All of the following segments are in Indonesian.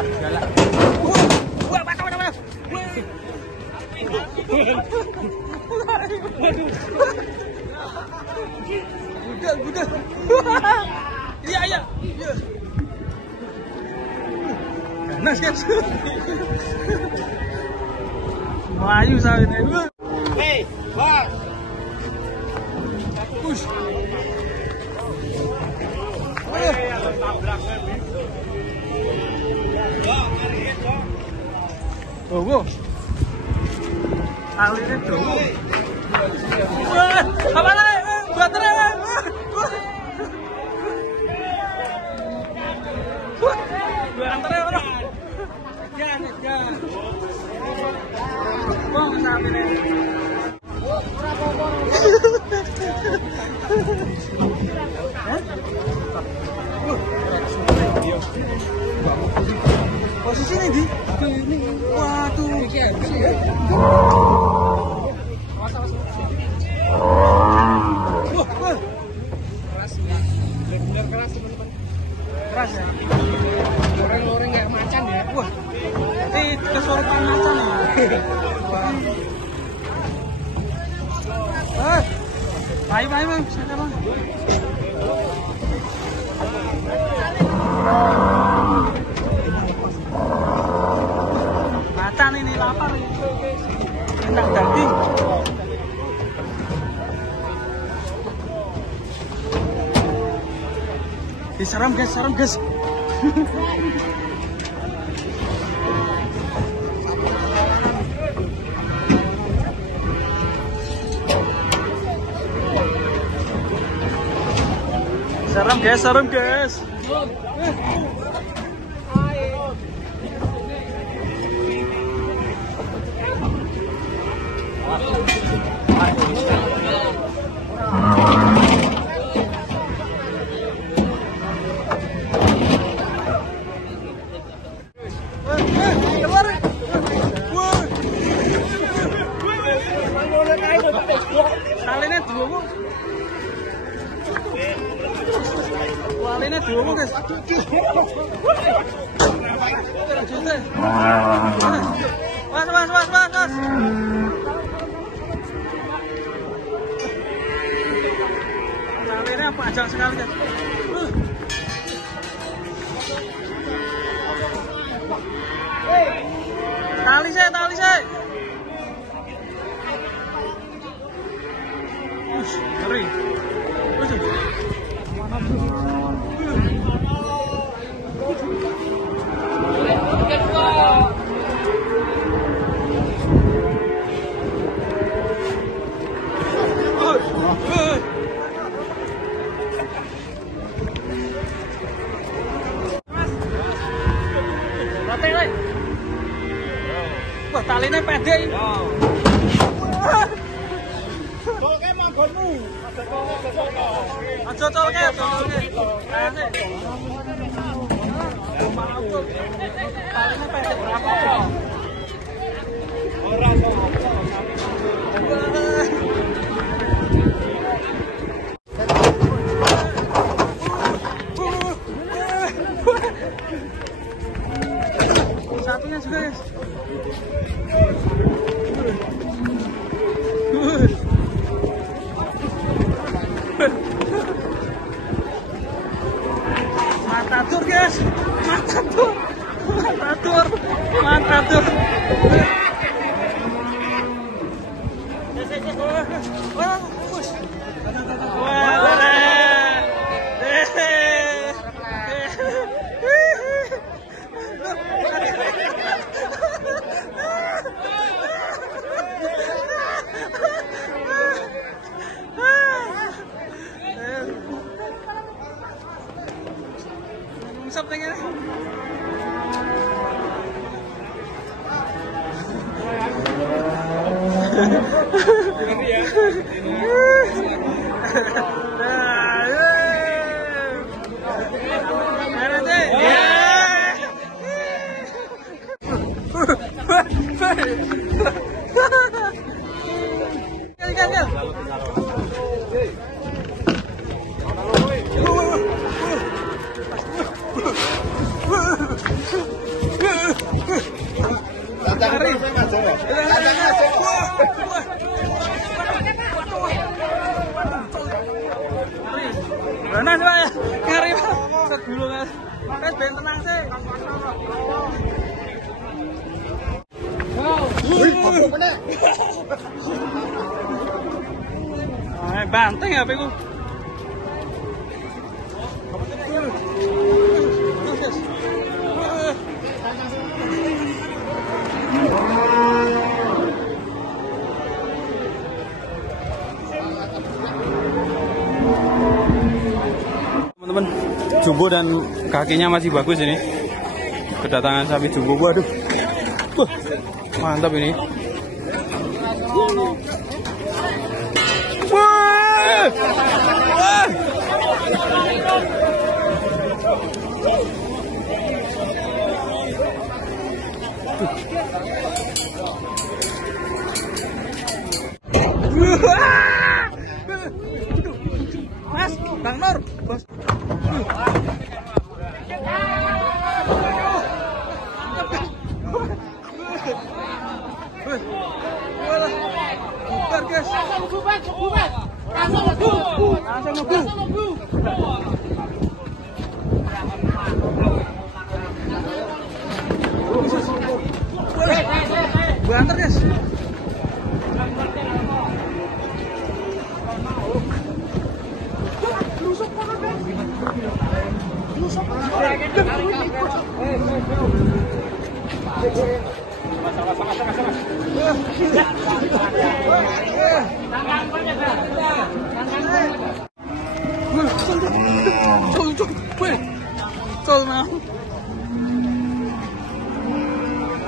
Galak. Wah, mana? Budal. Iya. Ganas guys. Melayu sawitnya. Hei, Bang. Push. Oh, alirnya dulu. Apa lagi? Baterai. Dua antaranya mana? Jangan. Bang, sampai ini. Posisinya di ini. Waduh. Bener keras teman-teman. Keras ya. Orang-orang kayak macan ya. Wah. Ini kesurupan macan ya. Wah. Ayo, sana bang. Macan ini lapar ini. Minta daging. Serem guys. Serem guys. Walinnya dulu guys. Mas. Walinnya panjang sekali guys. Tali saya. Ngeri. Mana bro? Wah, talinya pede ini. Oke, manggonmu. Aja colke. Talinya pede berapa? Ora kok. Satunya juga guys. Matatur guys, matatur. Something in it. Banteng apa itu? Teman-teman, jumbo dan kakinya masih bagus ini. Kedatangan sapi jumbo, waduh, mantap ini. Wah, wah. Mas, Bang Nur, bos. Bubar, guys. Langsung ngebu. Gua antar, guys.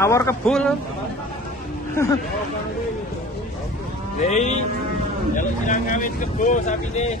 Awar kebul. Hei, kalau sedang ngawin kebo sapi deh.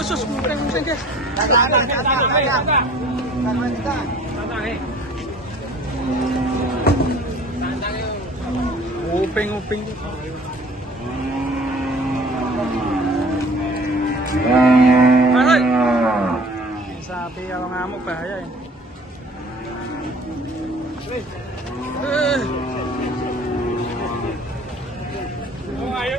Usus museng guys. Uping. Masuk. Sapi kalau ngamuk bahaya ya. Ayo.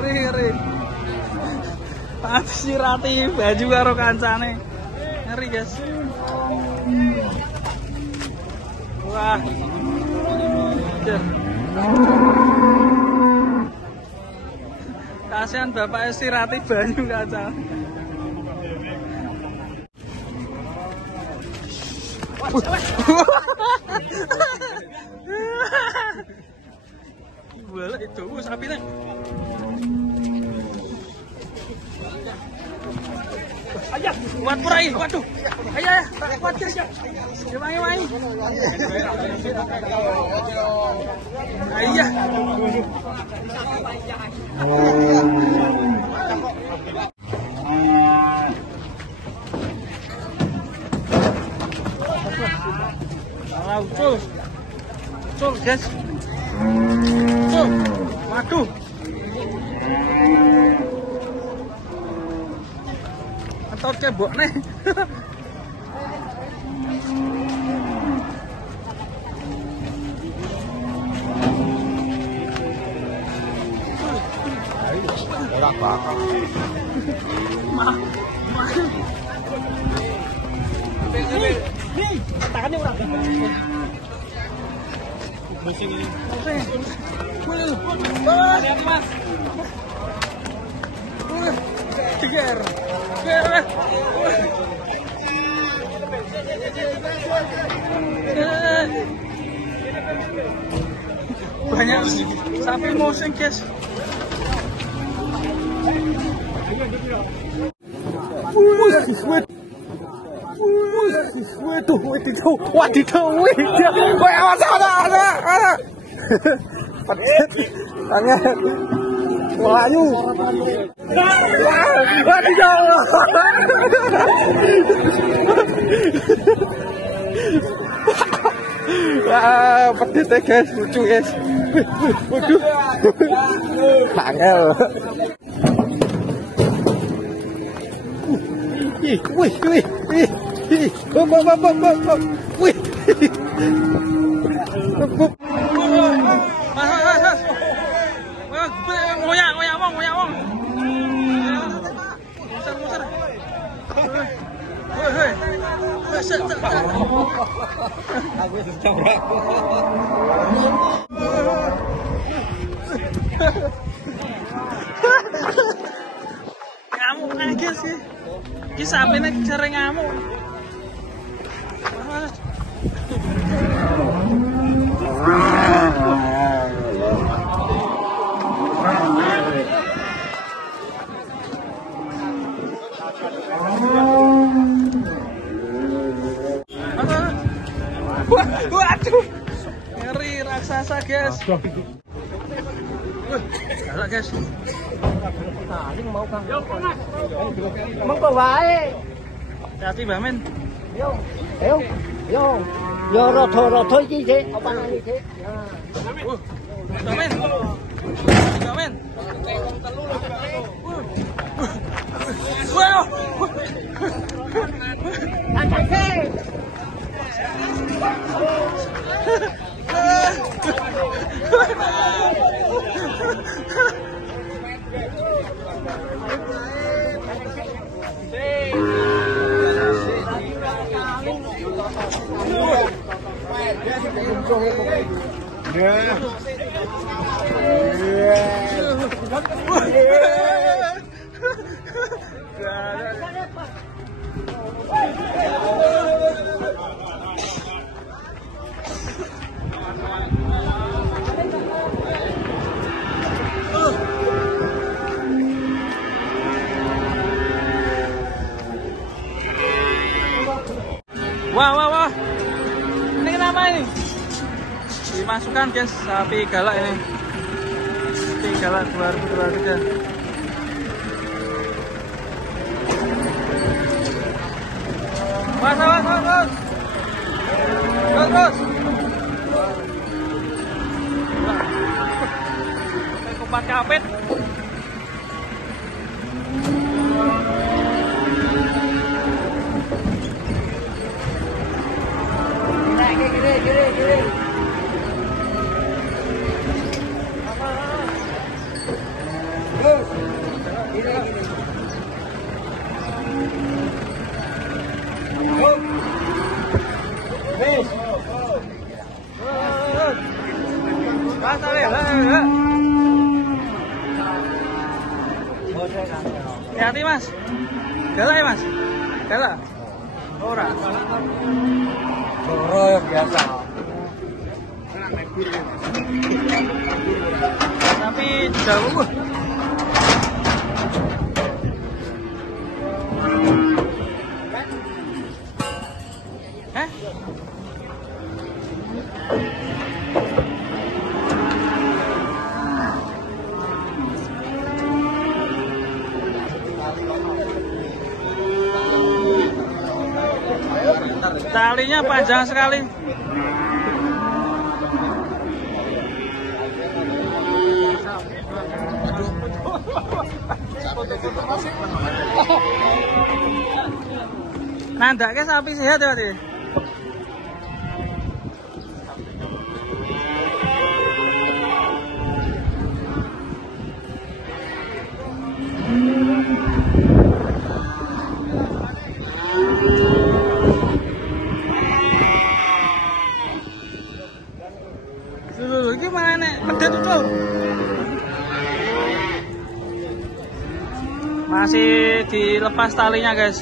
Ngeri. Pati sirati baju karo kancane. Ngeri, guys. Wah. Kasihan bapak sirati baju kancane. Gila itu sapi nih. Ayah, kuat purai, waduh. Ayah, kuat guys. Wangi. Ayah. Cul, guys. Waduh. Atau cebok nih. Enak banget. Tangannya udah. Musim ini. Lihat Mas. Tiger. Banyak sapi musim, guys. Tangan. Wahyu. Wah, tidak. Wah, pedete guys, lucu guys. Waduh. Angel. Wih. Wih. Ngoyak wong. Muter. Hei. Aku ditabrak. Ngamuk kan guys sih. Ki sapene jare ngamuk. Waduh, ngeri raksasa guys. Galak guys. Tadi mau Kang. Monggo wae. Hati Mbak Men. Yo. Yo rada-rada iki sik, opane iki. Mbak Men. Mbak Men. Wow. Wah. Ini kenapa ini? Dimasukkan guys, sapi galak ini. Sapi galak 2023. Terus. Kupat kapit. Gini. Hati Mas. Galak ya Mas? Galak? Ora. Loro biasa. Tapi jauh. Talinya panjang sekali. Nandake sapi sehat ya, Pak? Gimana? Pedet tuh. Masih dilepas talinya, guys.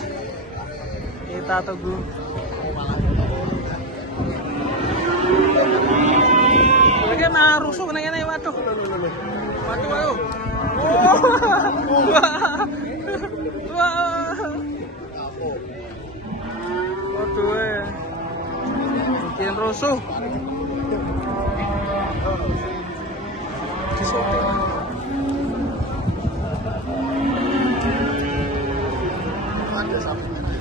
Kita tunggu. Lagi mah rusuk nih ini, waduh. Waduh. Wah. Waduh. Bikin rusuh. syuting. Ada sapi merah.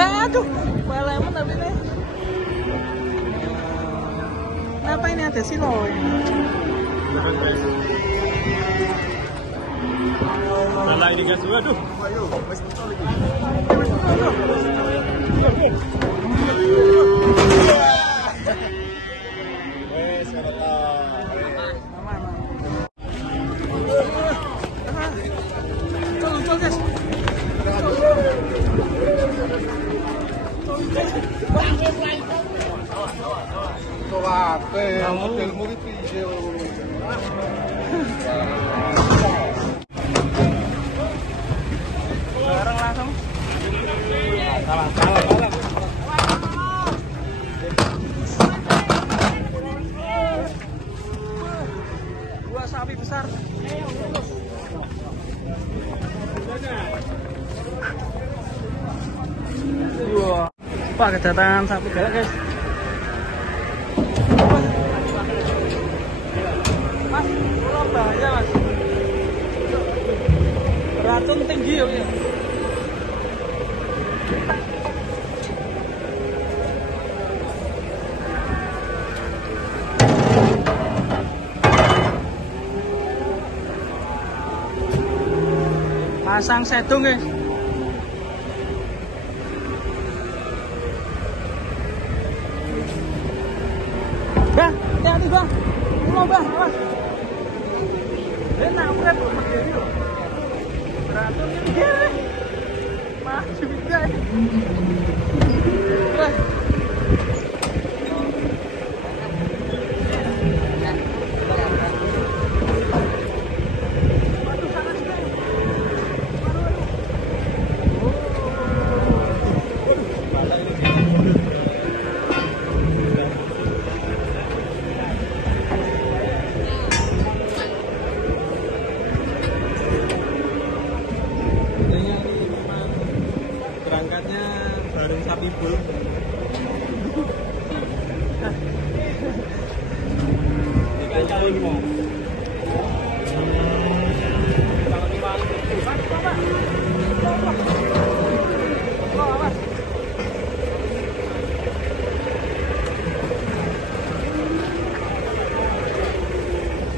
Aduh, lemon tapi nih. Apa ini ada silo ini? Malah ini gas dua, aduh. Ayo, wes betul lagi. Wes, Col, guys. Trovate, modelmu di piso. Bareng langsung. Salah. Dua sapi besar. Wah, Pak kedatangan sapi galak guys. Mas, tolong bahaya mas. Racun tinggi ya. Pasang sedung guys. Bang, hati-hati bang. Pulau bang, awas. Enak, bukan berdiri loh. Beratur ini dia. Maju juga. Wah. Berangkatnya bareng sapi bul. Dikacau gimana?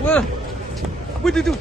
Wah, wih itu.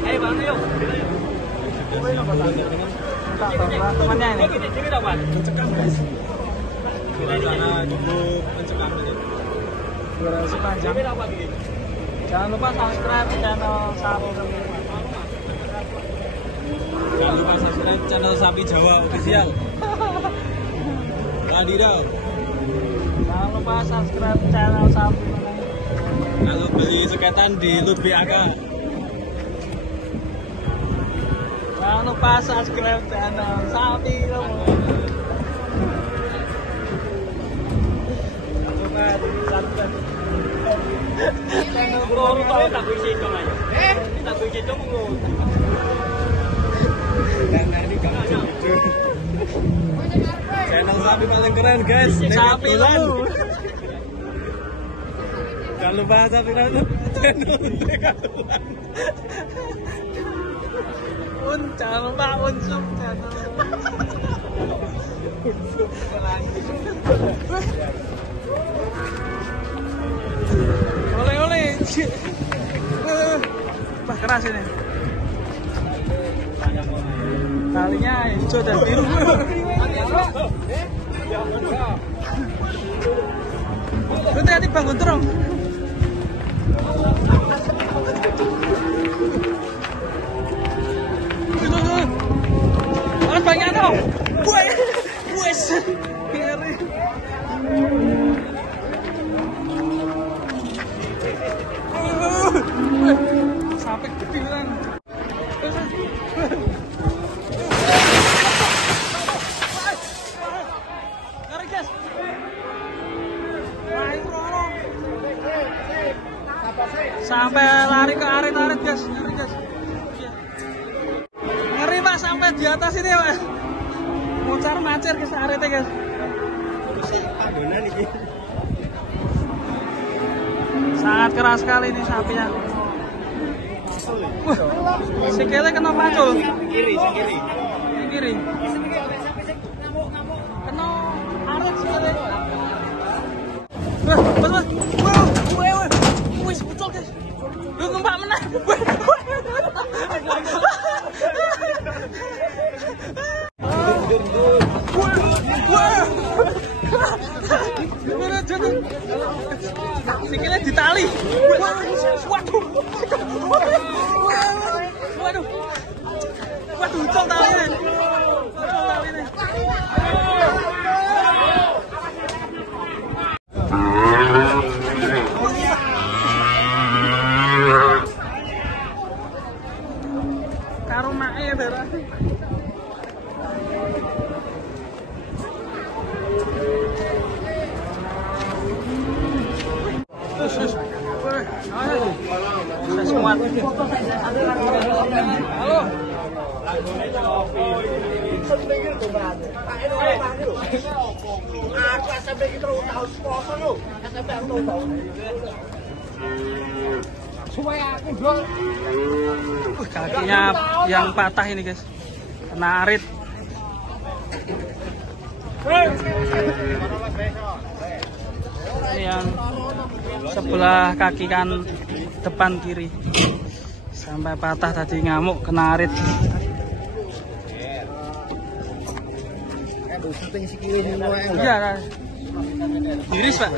Ayo bang, ayo. Temannya ini. Mencekam guys. Suasana cukup mencekam ini. Durasi panjang. Jangan lupa subscribe channel Sapi. Jangan lupa subscribe channel Sapi Jawa Official. Wadidaw. Jangan lupa subscribe channel Sapi. Kalau beli seketan di Lubi AK. Jangan lupa subscribe channel Sapi. Channel baru tahu tak bisa dong aja. Tak bisa dong lu. Channel Sapi paling keren guys. Sapi lu. Jangan lupa subscribe channel Jangan lupa unsur channel. Oleh-oleh. Wah keras ini. Talinya hijau dan biru. Hati-hati Bang Gunturong. Itu. Orang banyak tuh. di atas ini ya, Mas. Mucar macir ke arete, guys. Sangat keras sekali ini sapinya. Sikile kena macul. Kiri. Kiri. Kena arit sikile. Mas. Wih, betul, guys. Lu numpak menang. Sikilnya ditali. Waduh, col tali ini. Karo mae darah. Semua. Halo. Kakinya yang patah ini, guys. Kena arit. Ini yang sebelah kaki kan depan kiri sampai patah tadi, ngamuk kena arit. Iya, iris Pak.